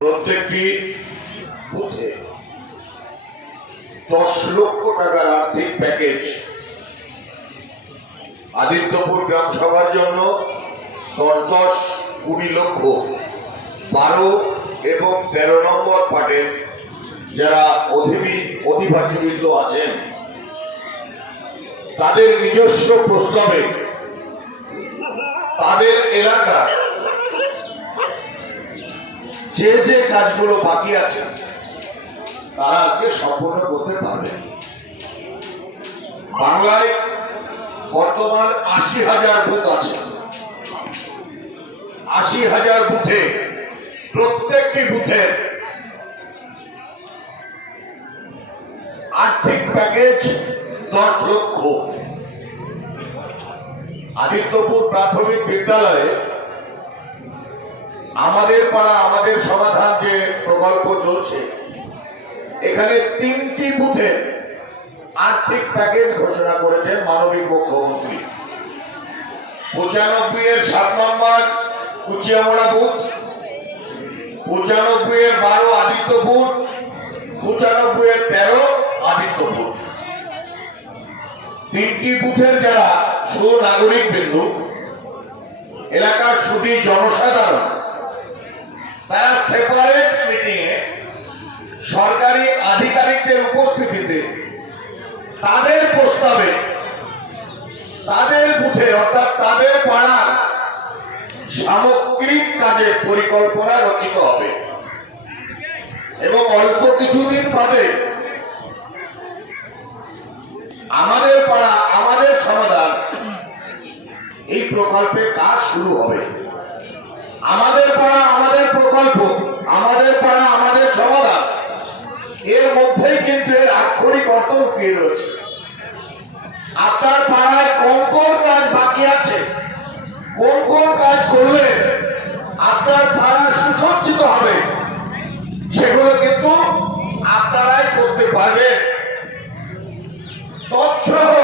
প্রত্যেকটি বুথে দশ লক্ষ টাকার আর্থিক প্যাকেজ আদিত্যপুর গ্রাম সভার জন্য দশ দশ কুড়ি লক্ষ, বারো এবং তেরো নম্বর পার্টের যারা অধিবী অধিবাসীবৃন্দ আছেন, তাদের নিজস্ব প্রস্তাবে তাদের এলাকা যে যে কাজগুলো বাকি আছে, তারা আজকে সম্পূর্ণ করতে পারবে বাংলায় বর্তমান আশি হাজার বুথ আছে। আশি হাজার বুথে প্রত্যেকটি বুথের আর্থিক প্যাকেজ দশ লক্ষ। আদিত্যপুর প্রাথমিক বিদ্যালয়ে আমাদের পাড়া, আমাদের সমাধান যে প্রকল্প চলছে, এখানে তিনটি বুথে আর্থিক প্যাকেজ ঘোষণা করেছেন মানবিক মুখ্যমন্ত্রী। পঁচানব্বই এর সাত নম্বর কুচিয়ামোড়া বুথ, পঁচানব্বই এর বারো আদিত্যপুর পঁচানব্বই এর তেরো আদিত্যপুর তিনটি বুথের যারা সুনাগরিক বিন্দু, এলাকার সুটি জনসাধারণ তারা সেপারেট মিটিংয়ে সরকারি আধিকারিকদের উপস্থিতিতে তাদের প্রস্তাবে, তাদের বুথে, অর্থাৎ তাদের পাড়ার সামগ্রিক কাজে পরিকল্পনা রচিত হবে। এবং অল্প কিছুদিন বাদে আমাদের পাড়া, আমাদের সমাধান এই প্রকল্পের কাজ শুরু হবে। আমাদের পাড়া আমাদের প্রকল্প, আমাদের পাড়া আমাদের সমাধান এর মধ্যেই কিন্তু এর আক্ষরিক অর্থ লুকিয়ে রয়েছে। আপনার পাড়ায় কোন কোন কাজ বাকি আছে? কোন কোন কাজ করলে আপনার পাড়া সুসজ্জিত হবে? সেগুলো কিন্তু আপনারাই করতে পারবেন। তৎসহ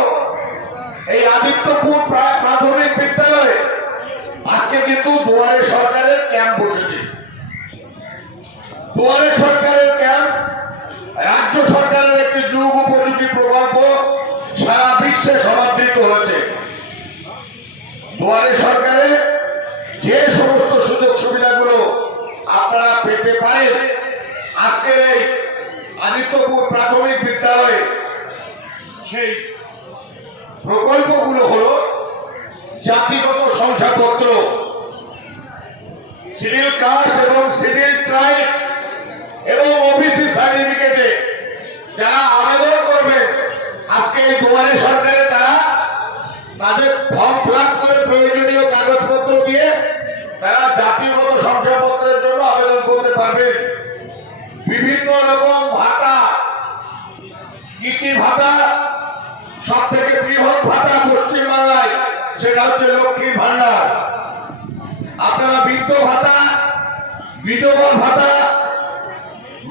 এই আদিত্যপুর প্রা- প্রাথমিক বিদ্যালয়ে আজকে কিন্তু দুয়ারে সরকারের ক্যাম্প বসেছে। দুয়ারে সরকারের ক্যাম্প, রাজ্য সরকারের একটি যুগ উপযোগী প্রকল্প সারা বিশ্বে সমাদৃত হয়েছে। দুয়ারে সরকারে যে সমস্ত সুযোগ সুবিধাগুলো আপনারা পেতে পারেন, আজকের এই আদিত্যপুর প্রাথমিক বিদ্যালয়ে সেই প্রকল্পগুলো হলো জাতিগত শংসাপত্র সিডিল কাস্ট এবং সিডিল ট্রাইব এবং ওবিসি সার্টিফিকেটে যারা আবেদন করবে, আজকে এই দুয়ারে সরকারে তারা তাদের ফর্ম ফিল করে প্রয়োজনীয় কাগজপত্র দিয়ে তারা জাতিগত শংসাপত্রের জন্য আবেদন করতে পারবেন। বিভিন্ন রকম ভাতা কৃষি ভাতা? বৃদ্ধ ভাতা বিধবা ভাতা,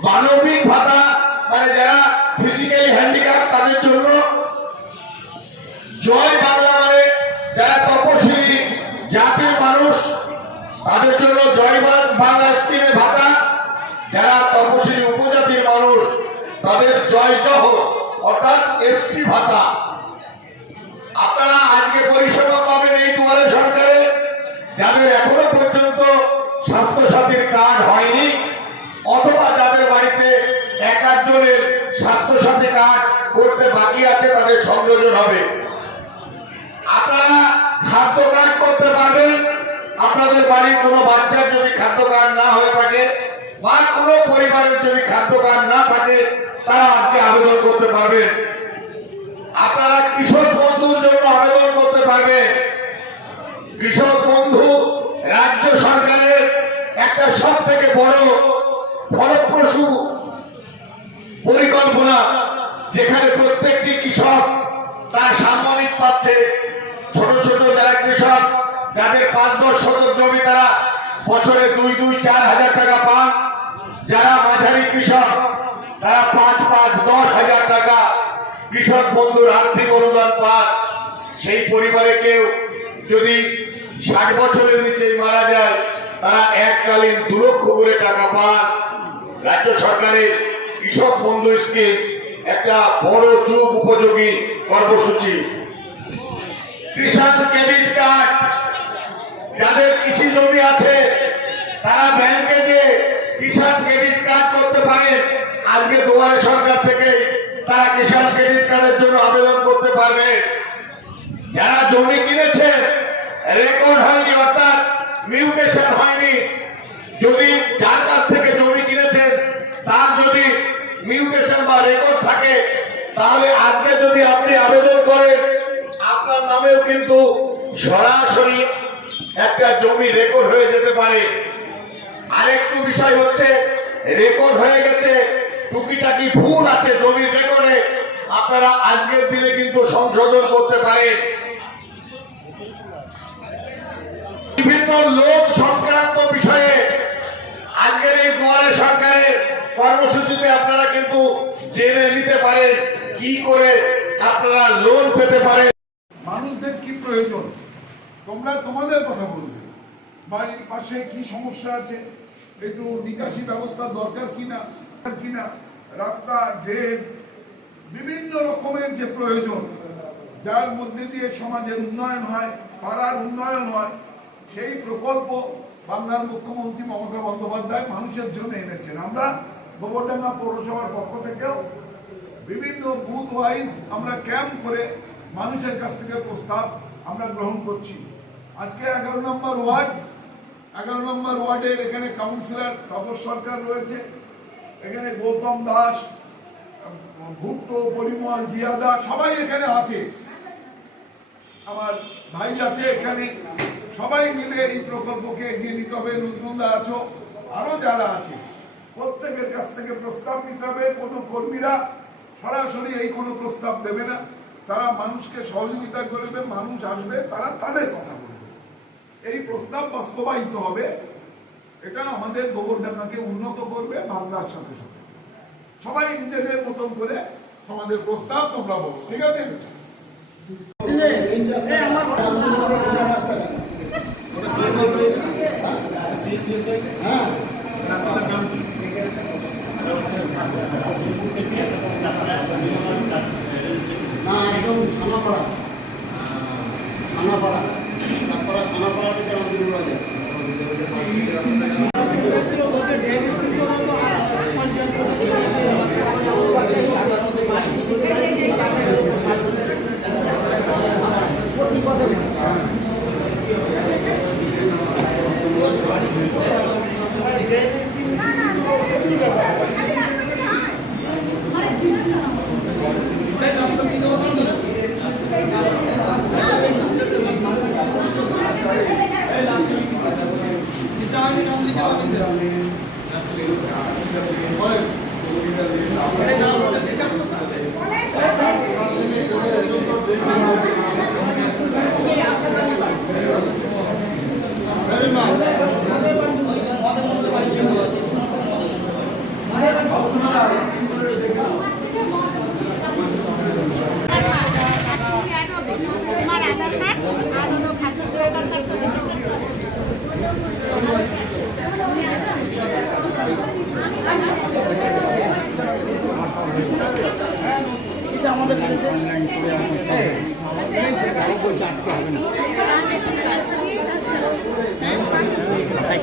মানবিক ভাতা মানে যারা ফিজিক্যালি হ্যান্ডিক্যাপ তাদের জন্য জয় বাংলা মানে যারা তপশিলি, জাতির মানুষ, তাদের জন্য জয় বাংলা স্কিমে ভাতা, যারা তপশিলি উপজাতির মানুষ, তাদের জয় জহ, অর্থাৎ এসপি ভাতা। আপনারা আজকে পরিষেবা পাবেন এই দুয়ারে সরকারে যাদের এখনও পর্যন্ত স্বাস্থ্যসাথীর কার্ড হয়নি অথবা যাদের বাড়িতে এক একজনের স্বাস্থ্যসাথী কার্ড করতে বাকি আছে, তাদের সংযোজন হবে। আপনারা খাদ্য কার্ড করতে পারবেন। আপনাদের বাড়ির কোনো বাচ্চার যদি খাদ্য কার্ড না হয়ে থাকে বা কোনো পরিবারের যদি খাদ্য কার্ড না থাকে, তারা আজকে আবেদন করতে পারবেন। আপনারা কৃষক বন্ধুর জন্য আবেদন করতে পারবেন। কৃষক বন্ধু, রাজ্য সরকারের একটা সব থেকে বড় পরিকল্পনা যেখানে প্রত্যেকটি কৃষক তারা সাম্মানিক পাচ্ছে। ছোট ছোট যারা কৃষক, যাদের পাঁচ দশ শতক জমি তারা বছরে দুই দুই, চার হাজার টাকা পান। যারা মাঝারি কৃষক, তারা পাঁচ পাঁচ, দশ হাজার টাকা কৃষক বন্ধুর আর্থিক অনুদান পান। সেই পরিবারে কেউ যদি ষাট বছরের নিচে মারা যায়, তারা এককালীন দু লক্ষ করে টাকা পান। রাজ্য সরকারের কৃষক বন্ধু স্কিম একটা বড় যুগ উপযোগী কর্মসূচি। কিষাণ ক্রেডিট কার্ড, যাদের কৃষি জমি আছে, তারা ব্যাংকে গিয়ে কিষাণ ক্রেডিট কার্ড করতে পারে। আজকে দুয়ারে সরকার থেকে তারা কিষাণ ক্রেডিট কার্ডের জন্য আবেদন করতে পারবে। যারা জমি কিনেছে রেকর্ড হয়নি অর্থাৎ মিউটেশন হয়নি যদি যার কাছ থেকে জমি কিনেছেন তার যদি মিউটেশন বা রেকর্ড থাকে, তাহলে আজকে যদি আপনি আবেদন করেন, আপনার নামেও কিন্তু সরাসরি একটা জমি রেকর্ড হয়ে যেতে পারে। আরেকটু বিষয় হচ্ছে, রেকর্ড হয়ে গেছে, টুকিটাকি ভুল আছে জমির রেকর্ডে, আপনারা আজকের দিনে কিন্তু সংশোধন করতে পারেন। বিভিন্ন লোক সংক্রান্ত বিষয়ে আজকের এই দুয়ারে সরকারের কর্মসূচিতে আপনারা কিন্তু জেনে নিতে পারেন কি করে আপনারা লোন পেতে পারেন। মানুষদের কি প্রয়োজন? তোমরা তোমাদের কথা বলবে। বাড়ির পাশে কি সমস্যা আছে? একটু নিকাশি ব্যবস্থা দরকার কিনা? কিনা? রাস্তা, ড্রেন, বিভিন্ন রকমের যে প্রয়োজন, যার মধ্যে দিয়ে সমাজের উন্নয়ন হয়, পাড়ার উন্নয়ন হয়, সেই প্রকল্প বাংলার মুখ্যমন্ত্রী মমতা বন্দ্যোপাধ্যায় মানুষের জন্য এনেছেন। আমরা গোবরডাঙ্গা পৌরসভার পক্ষ থেকেও বিভিন্ন বুথ ওয়াইজ আমরা ক্যাম্প করে মানুষের কাছ থেকে প্রস্তাব আমরা গ্রহণ করছি। আজকে এগারো নম্বর ওয়ার্ড, এগারো নম্বর ওয়ার্ডের এখানে কাউন্সিলর তপস সরকার রয়েছে, এখানে গৌতম দাস, ভুট্টো, পরিমল, জিয়াদা সবাই এখানে আছে। আমার ভাই আছে এখানে। সবাই মিলে এই প্রকল্পকে এগিয়ে নিতে হবে। নজরুল্লাহ আছো, আরও যারা আছে, প্রত্যেকের কাছ থেকে প্রস্তাব নিতে হবে। কোনো কর্মীরা সরাসরি এই কোনো প্রস্তাব দেবে না। তারা মানুষকে সহযোগিতা করবে, মানুষ আসবে, তারা তাদের কথা বলবে। এই প্রস্তাব বাস্তবায়িত হবে। এটা আমাদের গোবরডাঙ্গাকে উন্নত করবে বাংলার সাথে সাথে। সবাই নিজেদের মতন করে তোমাদের প্রস্তাব তোমরা বলো। ঠিক আছে? না একদম সানাপাড়া সানাপাড়া তারপরে সানাপাড়া থেকে আমাদের উড়া যায় তোমার আধার কার্ড আর হলো খাদ্য সহায়তার কার্ড তো রেশন কার্ড তো রেশন কার্ড। আর রেশন কার্ড দিয়ে আর রেশন কার্ড দেবো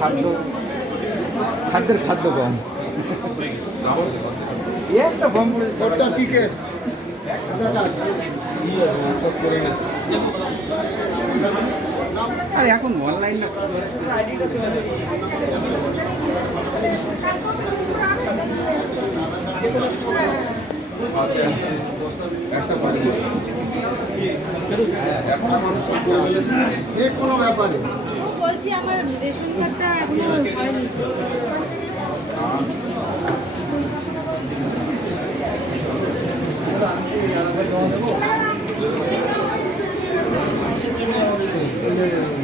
খাদ্য খাদ্যের খাদ্য কম। ওটা কি কেস আর এখন অনলাইন না। যে কোনো ব্যাপারে বলছি আমার রেশন কার্ডটা এখনও হয়নি। আমার